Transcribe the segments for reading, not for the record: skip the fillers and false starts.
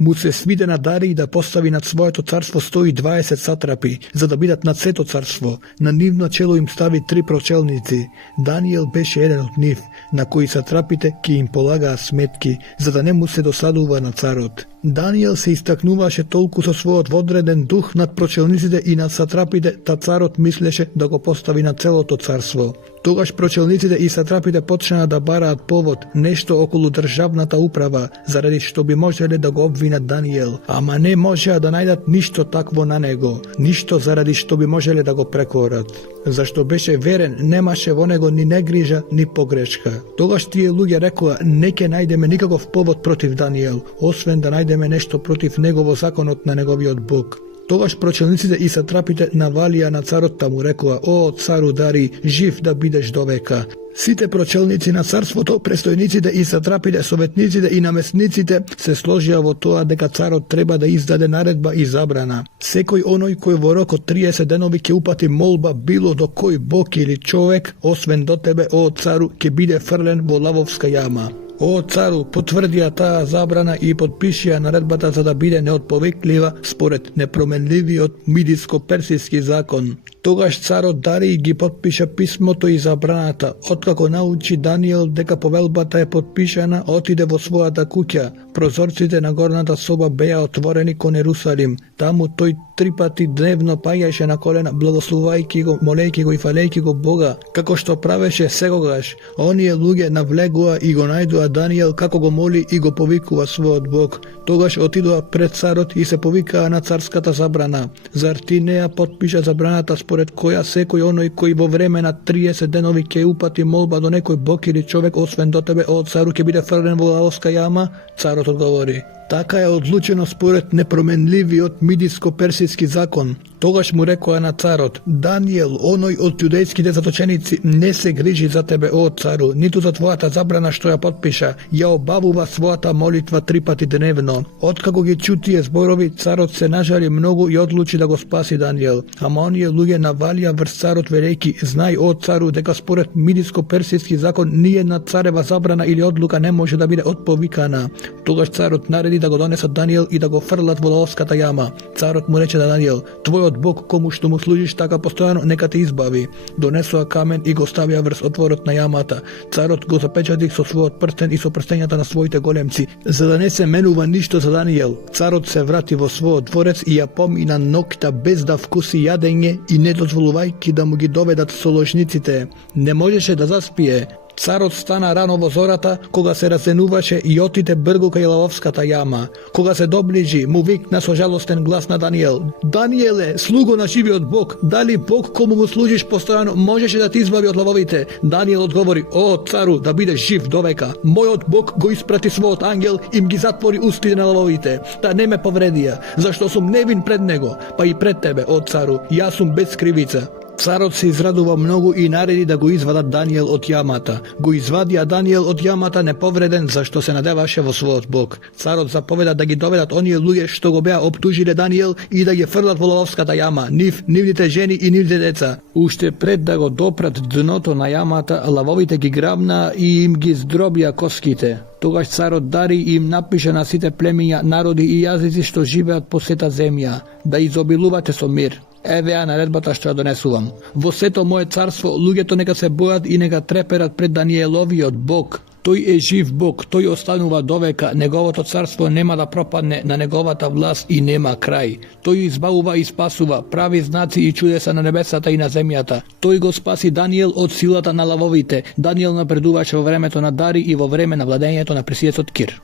Му се свиде на Дарий да постави над своето царство 120 сатрапи, за да бидат над сето царство. На нивно чело им стави 3 прочелници. Даниел беше еден од нив, на кои сатрапите ки им полагаа сметки, за да не му се досадува на царот. Даниел се истакнуваше толку со својот водреден дух над прочелниците и над сатрапите, та царот мислеше да го постави на целото царство. Тогаш прочелниците и сатрапите почнаа да бараат повод, нешто околу државната управа, заради што би можеле да го обвинат Даниел, ама не можеа да најдат ништо такво на него, ништо заради што би можеле да го прекорат. Зашто беше верен, немаше во него ни негрижа, ни погрешка. Тогаш тие луѓе рекоа, не ќе најдеме никаков повод против Даниел, освен да најдеме нешто против него во законот на неговиот Бог. Тогаш прочелниците и сатрапите навалија на царот, та му рекоа: "О, цару Дарий, жив да бидеш довека." Сите прочелници на царството, престојниците и сатрапите, советниците и наместниците се сложија во тоа дека царот треба да издаде наредба и забрана. Секој оној кој во рок од 30 денови ќе упати молба било до кој бог или човек, освен до тебе, о цару, ќе биде фрлен во лавовска јама. О цару, потврдија таа забрана и подпишија наредбата за да биде неотповеклива според непроменливиот мидиско-персиски закон. Тогаш царот Дарий ги подпиша писмото и забраната. Откако научи Даниел дека повелбата е подпишана, отиде во својата куќа. Прозорците на горната соба беа отворени кон Ерусалим. Таму тој 3 пати дневно паѓаше на колена, благословувајќи го, молејќи го и фалејќи го Бога, како што правеше секогаш. Оние луѓе навлегуа и го најдоа Даниел како го моли и го повикува својот Бог. Тогаш отидоа пред царот и се повикаа на царската забрана. Зар ти не ја потпиша забраната според која секој оној кој во време на 30 денови ќе упати молба до некој бог или човек освен до тебе, о цару, ќе биде фрлен во лавовска јама? Царот одговори: "Така е одлучено според непроменливиот мидиско-персиски закон." Тогаш му рекоа на царот: "Даниел, оној од јудејските заточеници, не се грижи за тебе, о цару, ниту за твојата забрана што ја потпиша, ја обавува својата молитва 3 пати дневно." Откако ги чу тие зборови, царот се нажали многу и одлучи да го спаси Даниел. Ама оние луѓе навалија врз царот велејќи: "Знај, о цару, дека според мидиско-персиски закон ниедна царева забрана или одлука не може да биде отповикана." Тогаш царот нареди да го донесат Даниел и да го фрлат во лавовската јама. Царот му рече на Даниел: "Твојот Бог, кому што му служиш така постојано, нека те избави." Донесоа камен и го ставија врз отворот на јамата. Царот го запечати со својот прстен и со прстењата на своите големци, за да не се менува ништо за Даниел. Царот се врати во својот дворец и ја помина ноќта без да вкуси јадење и не дозволувајќи да му ги доведат соложниците. Не можеше да заспие. Царот стана рано во зората, кога се разенуваше и отиде бргу кај лавовската јама. Кога се доближи, му викна со жалостен глас на Даниел: "Даниеле, слуго на живиот Бог, дали Бог кому му служиш постојано можеше да те избави од лавовите?" Даниел одговори: "О, цару, да бидеш жив довека. Мојот Бог го испрати својот ангел и им ги затвори устите на лавовите, да не ме повредија, зашто сум невин пред него, па и пред тебе, о цару, јас сум без кривица." Царот се израдува многу и нареди да го извадат Даниел од јамата. Го извадија Даниел од јамата неповреден, зашто се надеваше во својот Бог. Царот заповеда да ги доведат оние луѓе што го беа оптужиле Даниел и да ги фрлат во лавовската јама, нивните жени и нивните деца. Уште пред да го допрат дното на јамата, лавовите ги грабнаа и им ги здробија коските. Тогаш царот Дарий им напише на сите племиња, народи и јазици што живеат по сета земја, да изобилувате со мир. Еве ја наредбата што ја донесувам. Во сето мое царство луѓето нека се бојат и нека треперат пред Даниеловиот Бог. Тој е жив Бог, тој останува довека, неговото царство нема да пропадне, на неговата власт и нема крај. Тој избавува и спасува, прави знаци и чудеса на небесата и на земјата. Тој го спаси Даниел од силата на лавовите. Даниел напредуваше во времето на Дарий и во време на владењето на пресијецот Кир.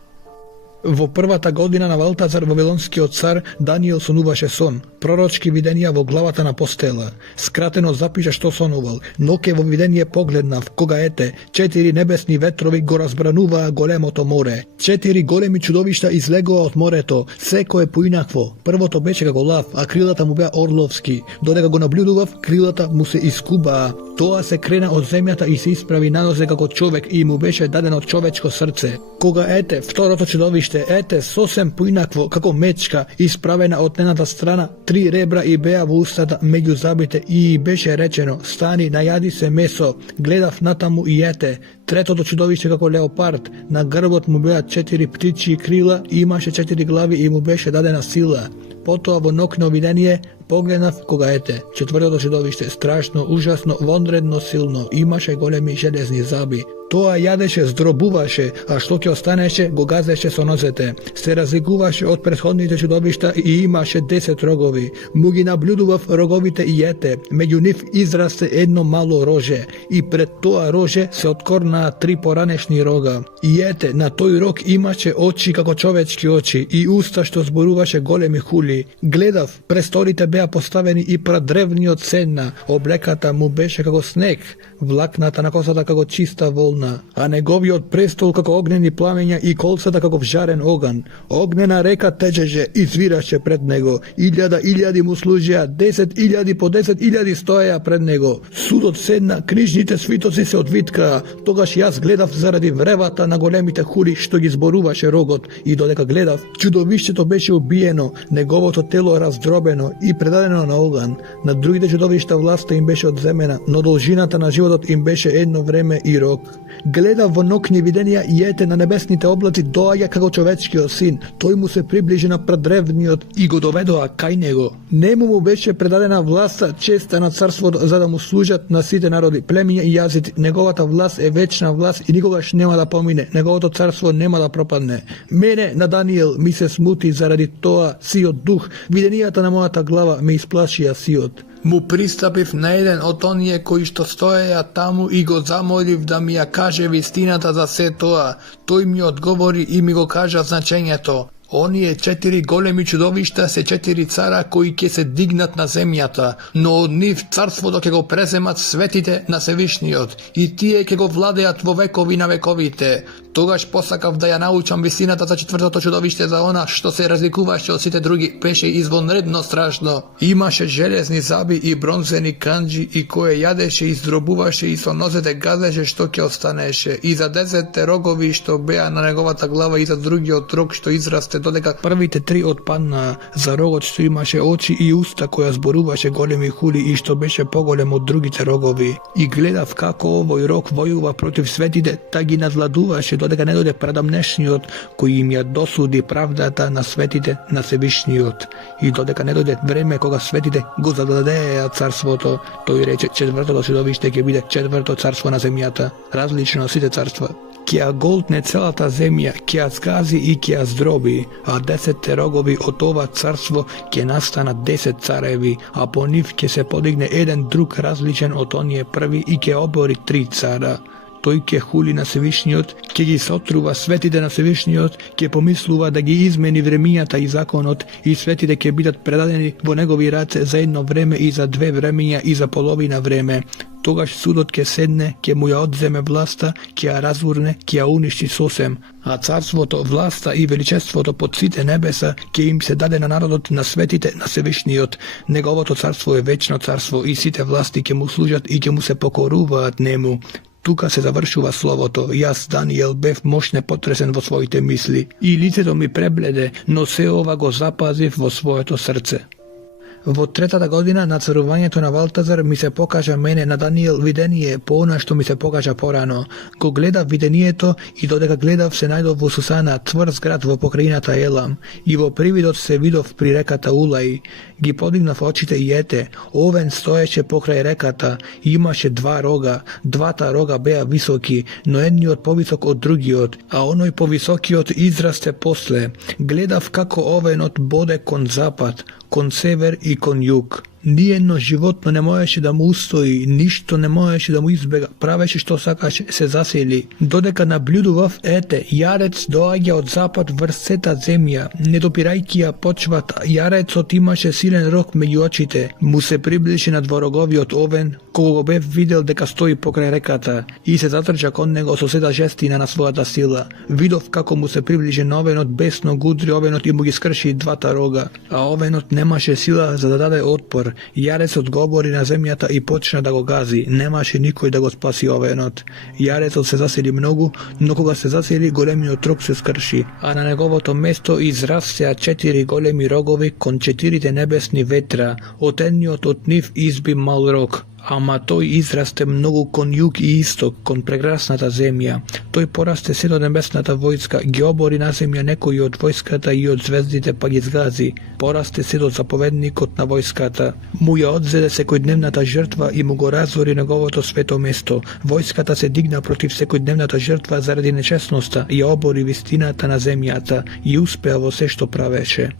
Во првата година на Валтазар, вавилонскиот цар, Даниел сонуваше сон, пророчки виденија во главата на постела. Скратено запиша што сонувал. Ноќе во видение погледнав, кога ете, 4 небесни ветрови го разбрануваа големото море. 4 големи чудовишта излегоа од морето, секое поинакво. Првото беше како лав, а крилата му беа орловски. Додека го наблюдував, крилата му се искубаа. Тоа се крена од земјата и се исправи надозе како човек и му беше дадено човечко срце. Кога ете, второто чудовиште, ете, сосем поинакво, како мечка, исправена од едната страна, 3 ребра и беа во устата меѓу забите и беше речено, стани, најади се месо, гледав натаму и ете. Третото чудовиште како леопард, на грбот му беа 4 птичји крила, имаше 4 глави и му беше дадена сила. Потоа во нокно видение погледнав кога ете, четвртото чудовиште, страшно, ужасно, вонредно силно, имаше големи железни заби. Тоа јадеше, здробуваше, а што ќе останеше, го газеше со нозете. Се разликуваше од претходните чудовишта и имаше 10 рогови. Му ги наблюдував роговите и ете, меѓу нив израсте едно мало роже, и пред тоа роже се откорнаа 3 поранешни рога. И ете, на тој рог имаше очи како човечки очи и уста што зборуваше големи хули. Гледав, престолите беа поставени и прадревниот седна, облеката му беше како снег, влакната на косата како чиста волна, а неговиот престол како огнени пламења и колцата како вжарен оган. Огнена река течеше и звираше пред него. Илјади му служеа, 10.000 по 10.000 стоеа пред него. Судот седна, книжните свитоци се одвиткаа. Тогаш јас гледав заради вревата на големите хули што ги зборуваше рогот и додека гледав, чудовиштето беше убиено, неговото тело раздробено и предадено на оган. На другите чудовишта власта им беше одземена, но должината на животот им беше едно време и рок. Гледав во нокни виденија и ете на небесните облаци доаѓа како човечкиот син. Тој му се приближи на прадревниот и го доведоа кај него. Нему му беше предадена власта, честа на царството за да му служат на сите народи, племиња и јазици. Неговата власт е вечна власт и никогаш нема да помине. Неговото царство нема да пропадне. Мене на Даниел ми се смути заради тоа сиот дух. Виденијата на мојата глава ме исплашија сиот. Му пристапив на еден од оние кои што стоеја таму и го замолив да ми ја каже вистината за се тоа. Тој ми одговори и ми го кажа значењето. Оние 4 големи чудовишта се 4 цара кои ќе се дигнат на земјата, но од нив царството ќе го преземат светите на Севишниот и тие ќе го владеат во векови на вековите. Тогаш посакав да ја научам вистината за четвртото чудовиште, за она што се разликуваше од сите други, беше извонредно страшно. Имаше железни заби и бронзени канџи и кое јадеше и здробуваше и со нозете газеше што ќе останеше, и за 10 рогови што беа на неговата глава и за другиот рог што израсте, додека првите 3 отпаднаа, за рогот што имаше очи и уста која зборуваше големи хули и што беше поголем од другите рогови. И гледав како овој рог војува против светите, та ги надвладуваше додека не дојде предамнешниот кој им ја досуди правдата на светите на Севишниот. И додека не дојде време кога светите го зададеа царството, тој рече четвртото чудовиште ќе биде четврто царство на земјата, различно од сите царства. Ќе ја голтне целата земја, ќе ја згази и ќе ја здроби, а 10 рогови од ова царство ќе настанат 10 цареви, а по нив ќе се подигне еден друг различен од оние први и ќе обори 3 цара. Тој ќе хули на Севишниот, ќе ги сотрува светите на Севишниот, ќе помислува да ги измени времињата и законот и светите ќе бидат предадени во негови раце за едно време и за 2 времиња и за половина време. Тогаш судот ќе седне, ќе му ја одземе власта, ќе ја разурне, ќе ја уништи сосем, а царството, власта и величеството под сите небеса ќе им се даде на народот на светите на Севишниот. Неговото царство е вечно царство и сите власти ќе му служат и ќе му се покоруваат нему. Тука се завршува словото. Јас, Даниел, бев мощне потресен во своите мисли и лицето ми пребледе, но се ова го запазив во своето срце. Во третата година на царувањето на Валтазар ми се покажа мене на Даниел видение по она што ми се покажа порано. Го гледав видението и додека гледав се најдов во Сусана, цврст град во покраината Елам, и во привидот се видов при реката Улај. Ги подигнав очите и ете, овен стоеше покрај реката, имаше 2 рога, двата рога беа високи, но едниот повисок од другиот, а оној повисокиот израсте после. Гледав како овенот боде кон запад, кон север и кон југ. Ниедно животно не можеше да му устои, ништо не можеше да му избега, правеше што сакаше, се засели. Додека наблюдував, ете, јарец доаѓа од запад врз сета земја, не допирајќи ја почвата, јарецот имаше силен рог меѓу очите, му се приближи на двороговиот овен, кога го бев видел дека стои покрај реката, и се затрча кон него со сета жестина на својата сила. Видов како му се приближи на овенот, бесно гудри овенот и му ги скрши двата рога, а овенот немаше сила за да даде отпор, Jarec odgovori na zemјата и почна да го гази. Немаше никој да го спаси овенот. Јарецот се засили многу, но кога се засили, големиот рог се скрши, а на неговото место израстеа 4 големи рогови кон 4 небесни ветра. Од едниот од нив изби мал рог. Ама тој израсте многу кон југ и исток, кон прекрасната земја. Тој порасте се до небесната војска, ги обори на земја некои од војската и од звездите, па ги згази. Порасте се до заповедникот на војската. Му ја одзеде секојдневната жртва и му го разори неговото свето место. Војската се дигна против секојдневната жртва заради нечестноста и ја обори вистината на земјата и успеа во се што правеше.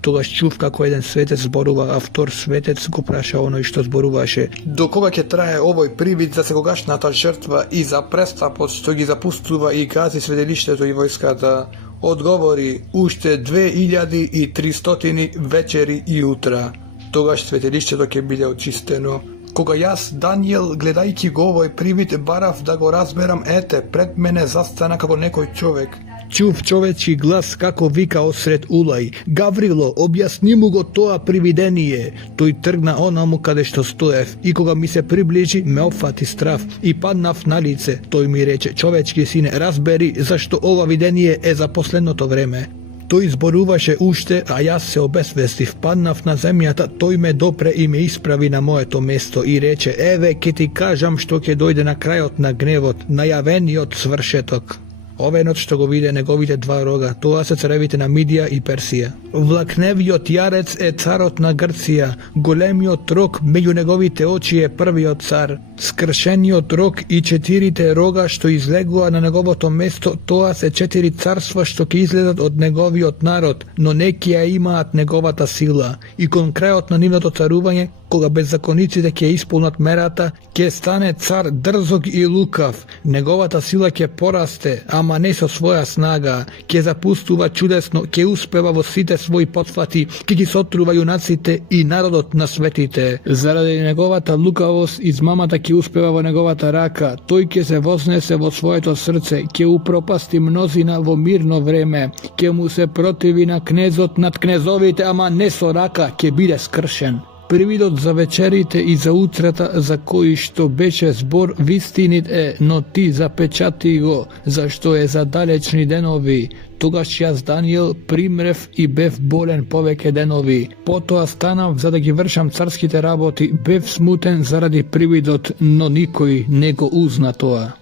Тогаш чув како еден светец зборува, а втор светец го праша оној што зборуваше. До кога ќе трае овој привид за секогашната жртва и за престапот што ги запустува и гази светилиштето и војската? Одговори, уште 2300 вечери и утра. Тогаш светилиштето ќе биде очистено. Кога јас, Даниел, гледајќи го овој привид, барав да го разберам, ете, пред мене застана како некој човек. Чув човечи глас како вика осред улај. Гаврило, објасни му го тоа привидение. Тој тргна онаму каде што стоев и кога ми се приближи, ме опфати страв и паднав на лице. Тој ми рече, човечки сине, разбери зашто ова видение е за последното време. Тој зборуваше уште, а јас се обесвестив, паднав на земјата, тој ме допре и ме исправи на моето место и рече, еве ке ти кажам што ќе дојде на крајот на гневот, најавениот свршеток. Овенот што го виде неговите два рога, тоа се царевите на Мидија и Персија. Влакневиот јарец е царот на Грција, големиот рог меѓу неговите очи е првиот цар. Скршениот рог и 4 рога што излегува на неговото место, тоа се 4 царства што ќе излезат од неговиот народ, но не ќе ја имаат неговата сила. И кон крајот на нивното царување, кога беззакониците ќе исполнат мерата, ќе стане цар дрзок и лукав. Неговата сила ќе порасте, ама не со своја снага. Ќе запустува чудесно, ќе успева во сите своји потфати, ќе ги сотрува јунаците и народот на светите. Заради неговата лукавост, измамата ќе успева во неговата рака. Тој ќе се вознесе во своето срце, ќе упропасти мнозина во мирно време, ќе му се противи на кнезот над кнезовите, ама не со рака, ќе биде скршен. Привидот за вечерите и за утрата за кои што беше збор вистинит е, но ти запечати го, зашто е за далечни денови. Тогаш јас, Даниел, примрев и бев болен повеќе денови. Потоа станав за да ги вршам царските работи, бев смутен заради привидот, но никој не го узна тоа.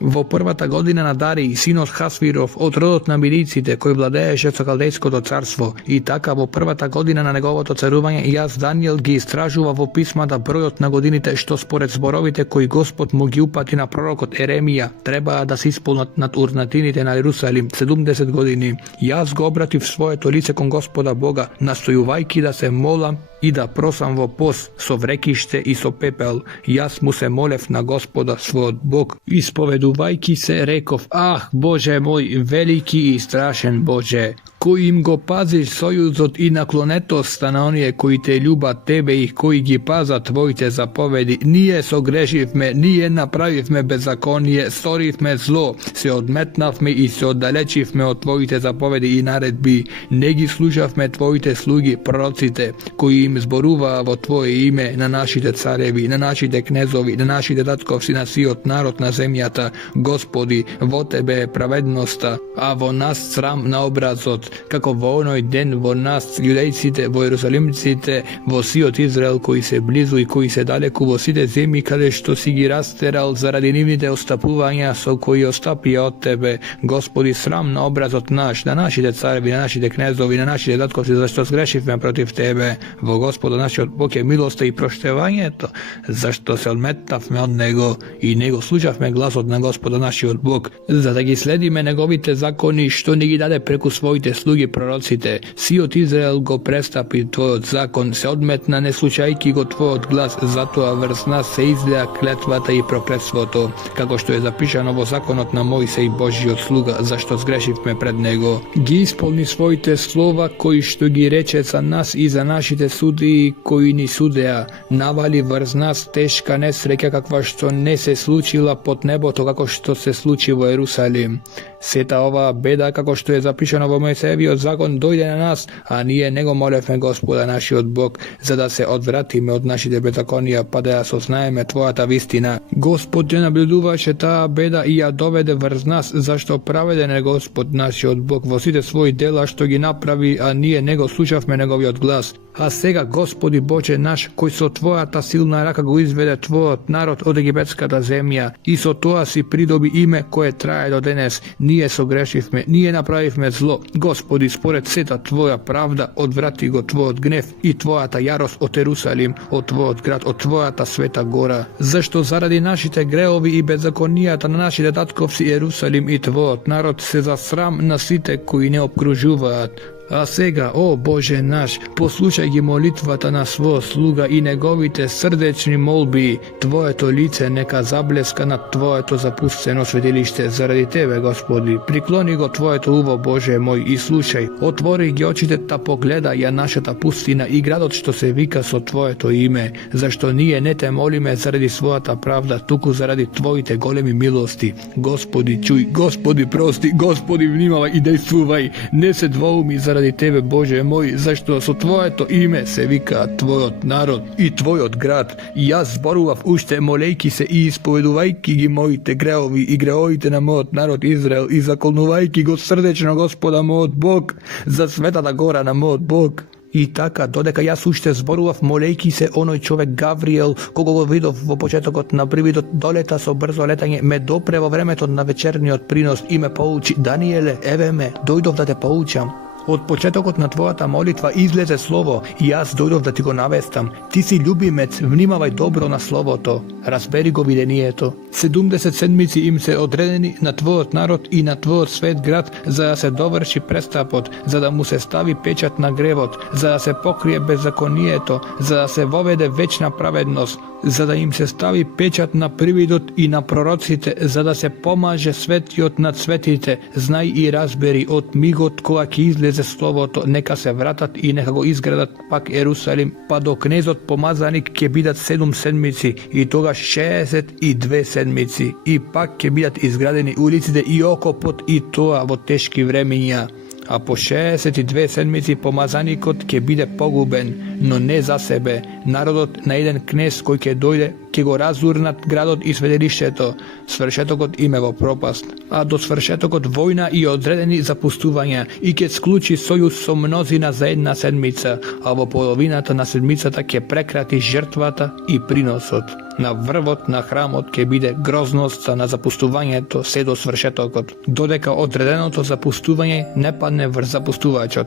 Во првата година на Дарий, синот Хасвиров, од родот на Мидиците, кој владееше со Калдејското царство, и така во првата година на неговото царување, јас, Даниел, ги истражува во писмата бројот на годините што според зборовите кои Господ му ги упати на пророкот Еремија, требаа да се исполнат над урнатините на Ерусалим 70 години. Јас го обратив своето лице кон Господа Бога, настојувајќи да се молам и да просам во пост со врекиште и со пепел. Јас му се молев на Господа својот Бог, исповедувајќи се реков, ах, Боже мој, велики и страшен Боже, кој им го пазиш сојузот и наклонетоста на оние кои те љубат тебе и кои ги пазат твоите заповеди. Ние согрешивме, ние направивме беззаконие, сторивме зло, се одметнавме и се оддалечивме од твоите заповеди и наредби. Не ги слушавме твоите слуги, пророците, кои им зборуваа во твое име на нашите цареви, на нашите кнезови, на нашите татковци, на сиот народ на земјата. Господи, во тебе е праведноста, а во нас срам на образот, како во оној ден во нас, јудејците, во ерусалимците, во сиот Израел кои се близу и кои се далеку, во сите земји каде што си ги растерал заради нивните остапувања со кои остапија од тебе. Господи, срам на образот наш, на нашите цареви, на нашите кнезови, на нашите татковци, зашто сгрешивме против тебе. Во Господа нашиот Бог е милоста и проштевањето, зашто се одметнавме од Него и не го слушавме гласот на Господа нашиот Бог, за да ги следиме Неговите закони што ни ги даде преку своите слуги пророците. Сиот Израел го престапи твојот закон, се одметна не слушајќи го твојот глас, затоа врз нас се излеа клетвата и проклетството, како што е запишано во законот на Мојсей Божјиот слуга, зашто сгрешивме пред Него. Ги исполни своите слова кои што ги рече за нас и за нашите судии кои ни судеа. Навали врз нас тешка несреќа каква што не се случила под небото како што се случи во Ерусалим. Сета оваа беда, како што е запишано во Мојсеевата Mojsejevio zakon dojde na nas, a nije nego molevme Gospoda naši od Bog, za da se odvratime od naših bezakonija, pa da soznajeme Tvojata vistina. Gospod je nabljuduvaše ta beda i ja dovede vrz nas, zašto praveden je Gospod naši od Bog, vosite svoji dela što gi napravi, a nije nego slušavme negovi od glas. A sega, Gospodi Bože naš, koji so Tvojata silna raka go izvede Tvoj narod od egipetskata zemlja, i so toa si pridobi ime koje traje do danes, nije sogrešivme, nije napravivme zlo. Gospodi, spored sveta Tvoja pravda, odvrati go Tvojot gnev i Tvojata jarost od Jerusalim, od Tvojot grad, od Tvojata sveta gora. Zašto zaradi našite greovi i bezakonijata na našite tatkovci Jerusalim i Tvojot narod se za sram nasite koji ne obkružuvat. A sega, o Bože naš, poslušaj gi molitvata na svoj sluga i negovite srdečni molbi, Tvoje to lice neka zableska na Tvoje to zapusteno svetilište zaradi Tebe, Gospodi. Prikloni go Tvoje to uvo, Bože moj, i slušaj, otvori gi očite ta pogleda ja naša ta pustina i gradot što se vika so Tvoje to ime, zašto nije ne te molime zaradi svoja ta pravda, tuku zaradi Tvojite golemi milosti. Gospodi čuj, Gospodi prosti, Gospodi vnimavaj i dejstvuvaj, ne se dvoumi zaradi Tebe, Bože moj, zašto so Tvoje to ime se vika Tvojot narod i Tvojot grad. I ja zboruvav ušte molejki se i ispoveduvajki gi mojite greovi i greovite na mojot narod Izrael i zakolnuvajki go srdečno Gospoda mojot Bog, za svetata gora na mojot Bog. I taka, dodeka ja sušte zboruvav molejki se onoj čovek Gavriel, kogo go vidov vo početok na prividot doleta so brzo letanje, me dopre vo vremeto na večerni od prinost i me pouči, Daniele, eve me, dojdov da te poučam. Od početokot na Tvojata molitva izleze slovo i jaz dojdov da ti go navestam. Ti si ljubimec, vnimavaj dobro na slovo to. Razberi go videnie to. 70 sedmici im se odredeni na Tvojot narod i na Tvojot svet grad, za da se dovrši prestapot, za da mu se stavi pečat na grevot, za da se pokrije bezakonije to, za da se vovede večna pravednost, za da im se stavi pečat na prividot i na prorocite, za da se pomaže svetiot nad svetite, znaj i razberi od migot koak izleze slovo to, neka se vratat i neka go izgradat pak Jerusalim, pa do knezot pomazanik ke bidat 7 sedmici i toga 62 sedmici i pak ke bidat izgradeni ulicite i oko pot i toa vo teški vremenja. A po 62 sedmici pomazanikot ke bide poguben, no ne za sebe, narodot na jedan knez koji ke dojde, ke go razurnat gradot i svetilišteto, svršetokot imevo propast. A do svršetokot vojna i odredeni za pustuvanja, i ke skluči sojuz so mnozina za jedna sedmica, a vo polovinata na sedmicata ke prekrati žrtvata i prinosot. Na vrvot, na hramot ke bide groznosca na zapustuvanje to se do svršetokot. Dodeka odredeno to zapustuvanje ne padne vrz zapustuvačot.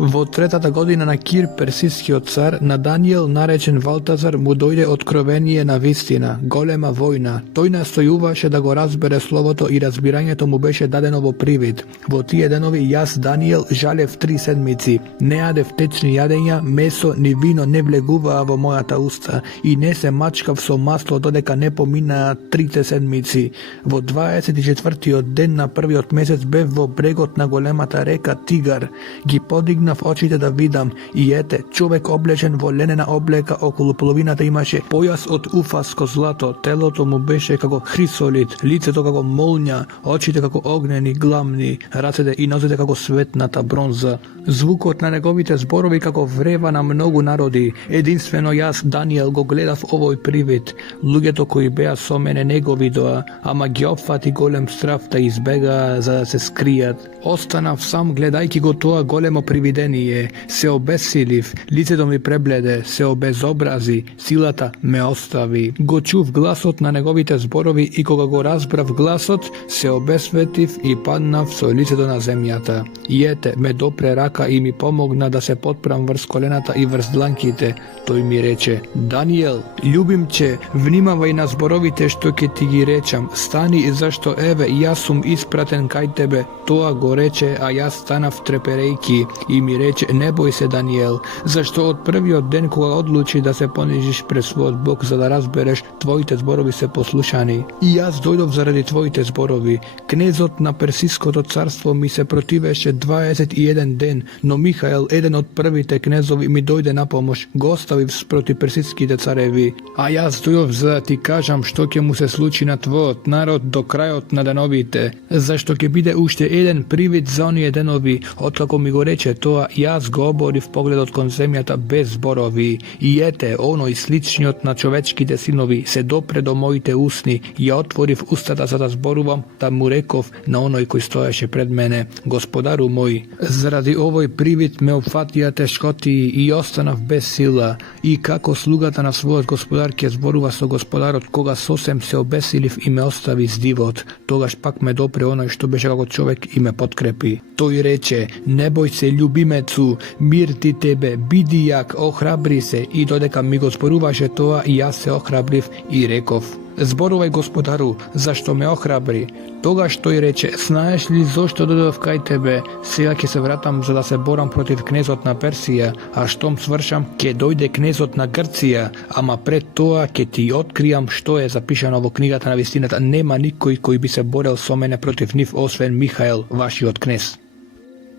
Во третата година на Кир, персискиот цар, на Даниел, наречен Валтазар, му дојде откровение на вистина, голема војна. Тој настојуваше да го разбере словото и разбирањето му беше дадено во привид. Во тие денови јас, Даниел, жалев 3 седмици. Не јадев течни јадења, месо ни вино не влегуваа во мојата уста и не се мачкав со масло додека не поминаа 3 седмици. Во 24-тиот ден на првиот месец бев во брегот на големата река Тигар. Ги подигнав очите да видам и ете, човек облечен во ленена облека, околу половината имаше појас од уфаско злато, телото му беше како хрисолит, лицето како молња, очите како огнени гламни, рацете и нозете како светната бронза. Звукот на неговите зборови како врева на многу народи. Единствено јас, Даниел, го гледав овој привид. Луѓето кои беа со мене не го видоа, ама ги опфати голем страф да избегаа за да се скријат. Останав сам гледајки го тоа големо привидение, се обесилив, лицето ми пребледе, се обезобрази, силата ме остави. Го чув гласот на неговите зборови и кога го разбрав гласот, се обесветив и паднав со лицето на земјата. И ете, ме допре рака и ми помогна да се потпрам врз колената и врз дланките. Тој ми рече: Даниел, љубимче, внимавај на зборовите што ќе ти ги речам. Стани, зашто еве, јас сум испратен кај тебе. Тоа го рече, а јас станав треперејки и ми mi reče, ne boj se Daniel, zašto od prvijeg den koga odluči da se ponižiš pred svoj Bog za da razbereš, tvojite zborovi se poslušani. I jaz dojdov zaradi tvojite zborovi. Knezot na persijsko carstvo mi se protiveše 21 den, no Mihael, jedan od prvite knezovi, mi dojde na pomoć, go ostavi proti persijskite carevi. A jaz dojdov za da ti kažem što ke mu se sluči na tvoj narod do krajot na danovite, zašto ke bide ušte jedan privid za oni jedenovi, otkako mi go reče to, jaz go oboriv pogled od konzemljata bez zborovi. I ete, ono i sličnjot na čovečkite sinovi se dopre do mojite usni, ja otvoriv ustata za da zboruvam, da mu rekov na onoj koji stojaše pred mene, gospodaru moj, zaradi ovoj privid me upfatija teškoti i ostanav bez sila, i kako slugata na svojot gospodarke zboruva so gospodar od koga sosem se obesiliv i me ostavi zdivot, togaž pak me dopre onoj što beže kako čovek i me potkrepi. To i reče, ne boj se ljubimecu, mir ti tebe, bidi jak, ohrabri se, i dodeka mi go zboruvaše toa i ja se ohrabriv i rekov, zboruvaj gospodaru, zašto me ohrabri? Toga što i reče, znaješ li zašto dodov kaj tebe, сега ke se vratam za da se boram protiv knezot na Persija, a štom svršam, ke dojde knezot na Grcija, ama pred toa ke ti otkrijam što je zapišano u knjigata na vistinata, nema nikoj koji bi se borel so mene protiv njih osven Mihael, vaši od knez.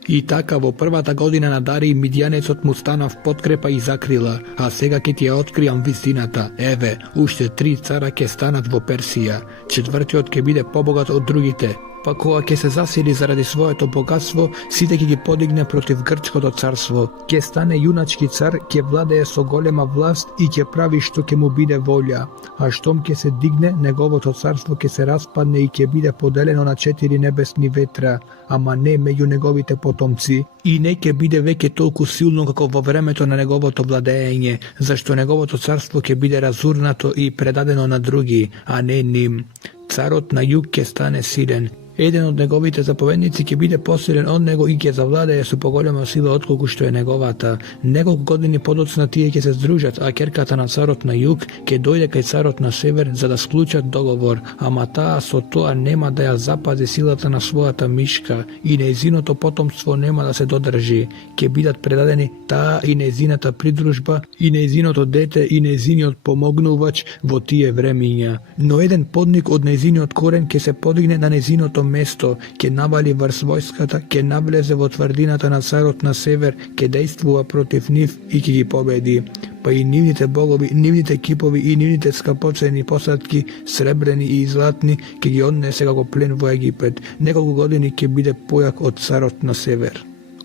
I taka vo prvata godina na Dariji Midjanecot mu stanav potkrepa i zakrila, a сега ke ti ja otkrijam vistinata, eve, ušte 3 cara ke stanat vo Persija, četvrtiot ke bide pobogat od drugite, pa koga ke se zasili zaradi svojeto bogatstvo, site ke gi podigne protiv Grčkoto carstvo, ke stane junački car, ke vladaje so golema vlast i ke pravi što ke mu bide volja, a štom ke se digne, negovoto carstvo ke se raspadne i ke bide podeljeno na 4 nebesni vetra, ama ne među negovite potomci, i neke bide veke toliko silno kako vo vremeto na negovoto vladajenje, zašto negovoto carstvo ke bide razurnato i predadeno na drugi, a ne njim. Carot na jug ke stane silen, jedan od negovite zapovednici ke bide posilen od nego i ke zavladaje su pogolema sila otkoliko što je negovata. Nekoliko godini podocna tije ke se združat, a kerkata na carot na jug, ke dojde kaj carot na sever za da sklučat dogovor, ama ta so toa nema da ja zapazi silata na svojata miška i neizinoto potomstvo nema da se dodrži, ke bidat predadeni ta i neizinata pridružba i neizinoto dete i neiziniot pomognuvač vo tije vreminja. No jedan podnik od neiziniot koren ke se podigne na neizinoto mesto, ke navali vrs vojskata, ke navleze vo tvrdinata na carot na sever, ke dejstvuva protiv njih i ke gi pobedi. Pa i nivnite bogovi, nivnite kipovi i nivnite skapoceni posadki, srebreni i zlatni, ke gi odnese kako plen vo Egipet. Nekoliko godini ke bide pojak od carot na sever.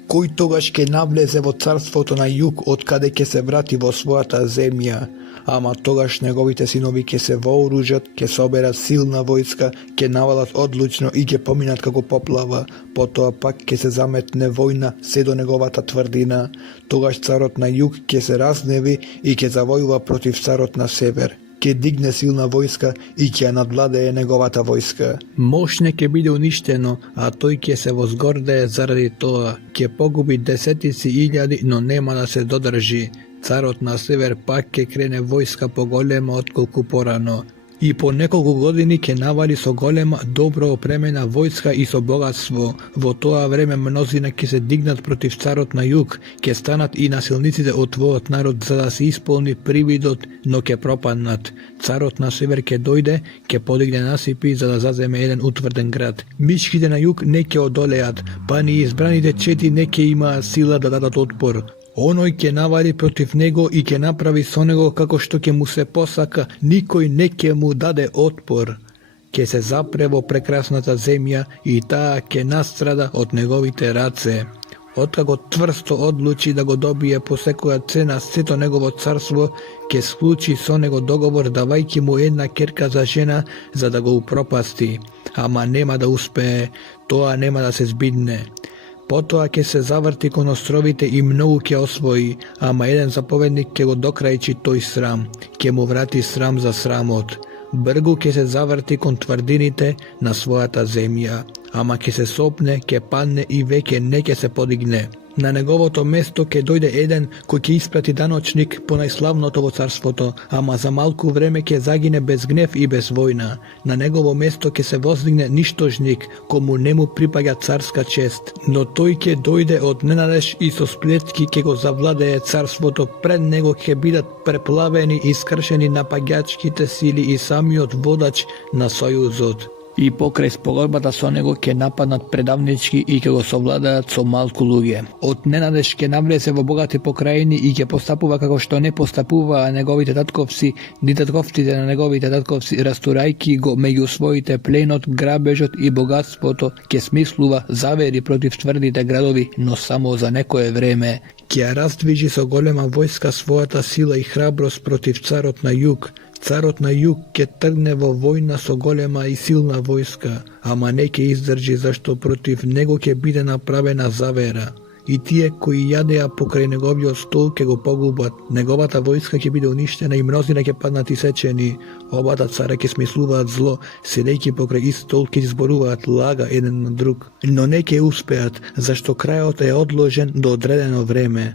Koji togaš ke navleze vo carstvoto na jug, od kade ke se vrati vo svojata zemlja, ama togaš negovite sinovi ke se vooružat, ke soberat silna vojska, ke navalat odlučno i ke pominat kako poplava, potom pak ke se zametne vojna se do negovata tvrdina, togaš carot na jug ke se raznevi i ke zavojuva protiv carot na sever, ke digne silna vojska i ke nadvladeje negovata vojska. Moćne ke bide uništeno, a toj ke se vozgordeje zaradi toga, ke pogubi desetici iljadi, no nema da se dodrži. Carot na sever pak ke krene vojska po golema otkoliko porano. I po nekoliko godini ke navali so golema dobro opremena vojska i so bogatstvo. Vo toa vreme mnozina ke se dignat protiv carot na jug, ke stanat i nasilnicite od tvojot narod za da se ispolni prividot, no ke propadnat. Carot na sever ke dojde, ke podigne nasipi za da zazeme jedan utvrden grad. Miškite na jug neke odolejat, pa ni izbranite četi neke ima sila da dadat otpor. Onoj ke navali protiv nego i ke napravi s onego kako što ke mu se posaka, nikoj neke mu dade otpor. Ke se zaprevo prekrasnata zemlja i ta ke nastrada od negovite race. Otkako tvrsto odluči da go dobije po sekoja cena sveto negovo carstvo, ke skluči s onego dogovor da vajki mu jedna kerka za žena za da go upropasti. Ama nema da uspe, toa nema da se zbidne. Potoa ke se zavrti kon ostrovite i mnogu ke osvoji, ama jedan zapovednik ke go dokrajči toj sram, ke mu vrati sram za sramot. Brgu ke se zavrti kon tvrdinite na svojata zemlja, ama ke se sopne, ke padne i veke neke se podigne. На неговото место ќе дојде еден кој ќе испрати даночник по најславното во царството, ама за малку време ќе загине без гнев и без војна. На негово место ќе се воздигне ништожник, кому не му припаѓа царска чест, но тој ќе дојде од ненадеж и со сплетки ќе го завладее царството, пред него ќе бидат преплавени и скршени напаѓачките сили и самиот водач на сојузот. И покрај спогодбата со него ќе нападнат предавнички и ќе го совладаат со малку луѓе. Од ненадеж ќе навлезе во богати покрајини и ќе постапува како што не постапуваа неговите татковци, ни татковците на неговите татковци, растурајки го меѓу своите пленот, грабежот и богатството, ќе смислува завери против тврдите градови, но само за некое време. Ќе ја раздвижи со голема војска својата сила и храброст против царот на југ. Царот на југ ќе тргне во војна со голема и силна војска, ама не ќе издржи зашто против него ќе биде направена завера. И тие кои јадеа покрај неговиот стол ќе го погубат. Неговата војска ќе биде уништена и мнозина ќе паднат исечени. Обата цара ќе смислуваат зло, седејќи покрај ист стол ќе изборуваат лага еден на друг. Но не ќе успеат, зашто крајот е одложен до одредено време.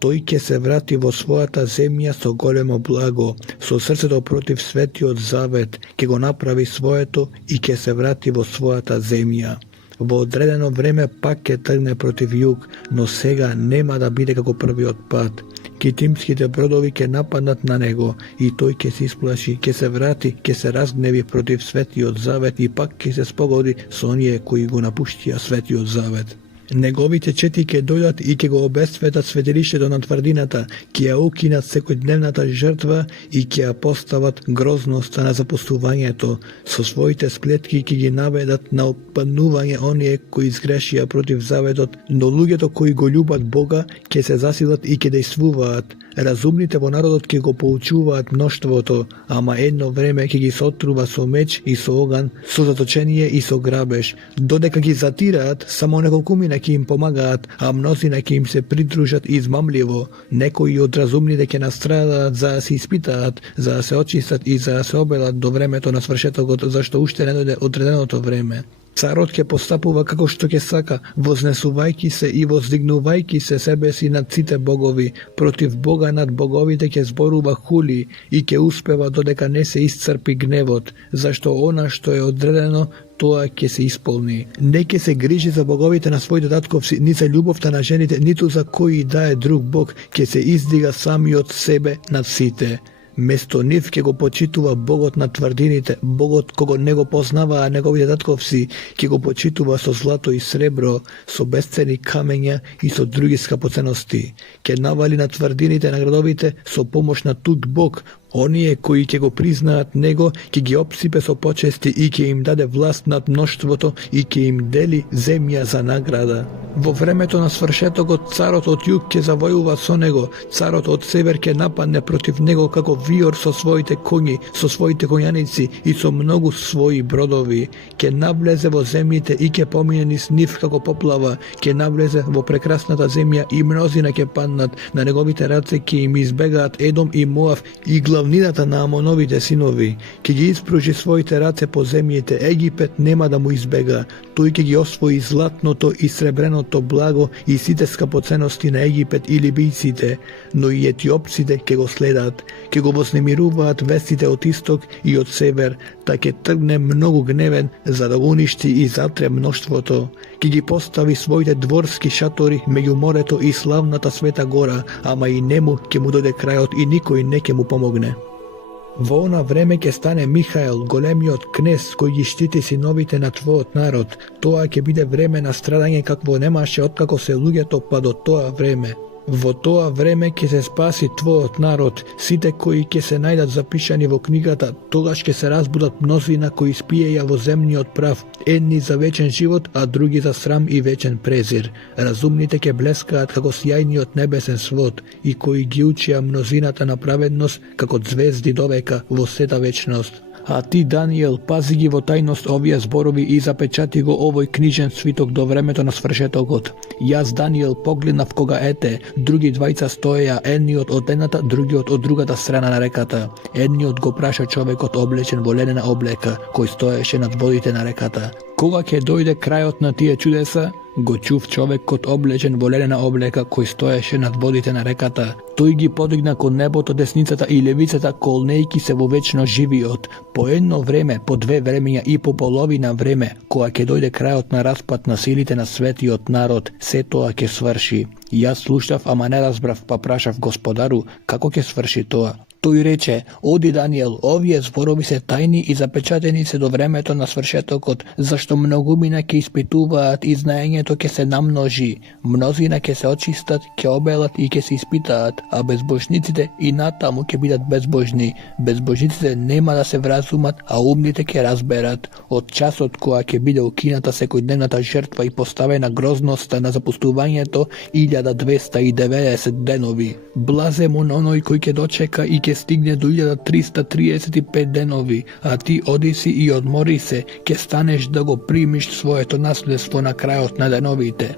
Тој ќе се врати во својата земја со големо благо, со срцето против светиот завет, ќе го направи своето и ќе се врати во својата земја. Во одредено време пак ќе тргне против југ, но сега нема да биде како првиот пат. Китимските бродови ќе нападнат на него и тој ќе се исплаши, ќе се врати, ќе се разгневи против светиот завет и пак ќе се спогоди со оние кои го напуштија светиот завет. Неговите чети ќе дојдат и ќе го обесветат светилиштето на тврдината, ќе ја укинат секојдневната жртва и ќе ја постават грозноста на запустувањето. Со своите сплетки ќе ги наведат на опаднување оние кои изгрешија против заветот, но луѓето кои го љубат Бога ќе се засилат и ќе дејствуваат. Разумните во народот ќе го поучуваат мноштвото, ама едно време ќе ги сотрува со меч и со оган, со заточение и со грабеж. Додека ги затираат, само неколкумина ќе им помагаат, а мнозина ќе им се придружат измамливо. Некои од разумните ќе настрадаат за да се испитаат, за да се очистат и за да се обелат до времето на свршетокот, зашто уште не дојде одреденото време. Царот ќе постапува како што ќе сака, вознесувајќи се и воздигнувајќи се себе си над сите богови, против Бога над боговите ќе зборува хули и ќе успева додека не се исцрпи гневот, зашто она што е одредено, тоа ќе се исполни. Не ќе се грижи за боговите на своите татковци, ни за љубовта на жените, ниту за кој да е друг бог, ќе се издига самиот себе над сите. Место нив ќе го почитува Богот на тврдините, Богот кого не го познаваа неговите татковци, ќе го почитува со злато и сребро, со бесцени камења и со други скапоценности. Ќе навали на тврдините на градовите со помош на туѓ Бог. Оние кои ќе го признаат него, ќе ги обсипе со почести и ќе им даде власт над мноштвото и ќе им дели земја за награда. Во времето на свршетокот царот од југ ќе завојува со него, царот од север ќе нападне против него како виор со своите коњи, со своите коњаници и со многу своји бродови. Ќе навлезе во земјите и ќе помине низ нив како поплава, ќе навлезе во прекрасната земја и мнозина ќе паднат, на неговите раце ќе им избегаат Едом и Моав и главнината на Амоновите синови. Ќе ги испружи своите раце по земјите, Египет нема да му избега, тој ќе ги освои златното и сребреното благо и сите скапоценности на Египет и либијците, но и етиопците ќе го следат, ќе го вознемируваат вестите од исток и од север, та ќе тргне многу гневен за да го уништи и затре мноштвото. Ќе ги постави своите дворски шатори меѓу морето и славната Света гора, ама и нему ќе му дојде крајот и никој не ќе му помогне. Во она време ќе стане Михаел, големиот кнез кој ги штити синовите на твојот народ. Тоа ќе биде време на страдање какво немаше откако се луѓето па до тоа време. Во тоа време ќе се спаси твојот народ, сите кои ќе се најдат запишани во книгата, тогаш ќе се разбудат мнозина кои спиеја во земниот прав, едни за вечен живот, а други за срам и вечен презир. Разумните ќе блескаат како сјајниот небесен свод, и кои ги учија мнозината на праведност како звезди довека во сета вечност. А ти, Даниел, пази ги во тајност овие зборови и запечати го овој книжен свиток до времето на свршетокот. Јас, Даниел, погледнав кога ете, други двајца стоеја, едниот од едната, другиот од другата страна на реката. Едниот го праша човекот облечен во ленена облека, кој стоеше над водите на реката. Кога ќе дојде крајот на тие чудеса? Го чув човекот облечен во ленена облека кој стоеше над водите на реката. Тој ги подигна кон небото десницата и левицата, колнејки се во вечно живиот. По едно време, по 2 времења и по половина време, кога ќе дојде крајот на распад на силите на светиот народ, се тоа ќе сврши. Јас слушав, ама не разбрав, па прашав Господару, како ќе сврши тоа? Тој рече: оди Даниел, овие зборови се тајни и запечатени се до времето на свршетокот, зашто многумина ќе испитуваат и знаењето ќе се намножи. Мнозина ќе се очистат, ќе обелат и ќе се испитаат, а безбожниците и натаму ќе бидат безбожни. Безбожниците нема да се вразумат, а умните ќе разберат. Од часот кога ќе биде укината секојдневната жртва и поставена грозноста на запустувањето 1290 денови. Блазе му на оној кој ќе дочека и ќе стигне до 1335 денови, а ти оди си и одмори се, ќе станеш да го примиш своето наследство на крајот на деновите.